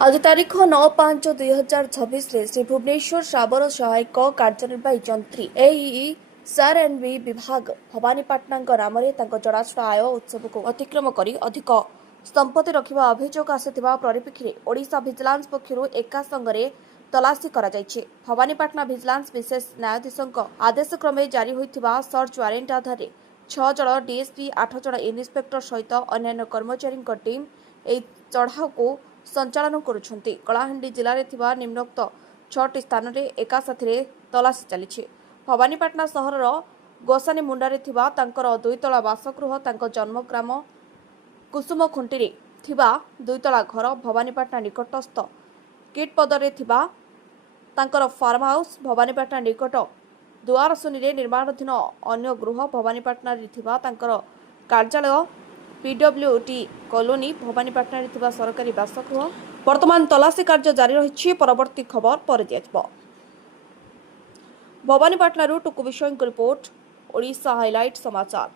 आज तारीख 9/5/2026 श्री भुवनेश्वर साबर सहायक कार्यनिर्वाही जंत्री एईआरएनबी विभाग भवानीपाटना नाम जड़ाशुड़ा आय उत्सव को अतिक्रम कर अधिक संपत्ति रखा अभियोग आसुवा परिप्रेक्षी ओडिशा भिजिलांस पक्षर एका संगे तलाशी कर भवानीपाटना भिजिलांस विशेष न्यायाधीश आदेश क्रमे जारी होता सर्च वारेंट आधार 6 जन डीएसपी 8 जन इन्स्पेक्टर सहित अन्य कर्मचारी टीम चढ़ाऊ को संचालन करुछंती। कलाहांडी जिले में निम्नोक्त 6टी स्थान में एका साथी तलाशी चली भवानीपाटना सहर गोसानी मुंडारे थिबा तांकर दुईतला बासगृह तांको जन्मग्राम कुसुम खुंटी थिबा दुईतला घर भवानीपाटना निकटस्थ किटपदरे थिबा तांकर फार्म हाउस भवानीपाटना निकट दुआरसुनी रे निर्माणाधीन अन्य गृह भवानीपाटना रे थिबा तांकर कार्यालय पीडब्ल्यूटी कॉलोनी भवानीपाटना रे थिबा सरकारी बासगृह वर्तमान तलाशी कार्य जारी रही। परवर्ती खबर पर दिया। भवानीपाटना टुकु विषय रिपोर्ट ओडिशा हाइलाइट समाचार।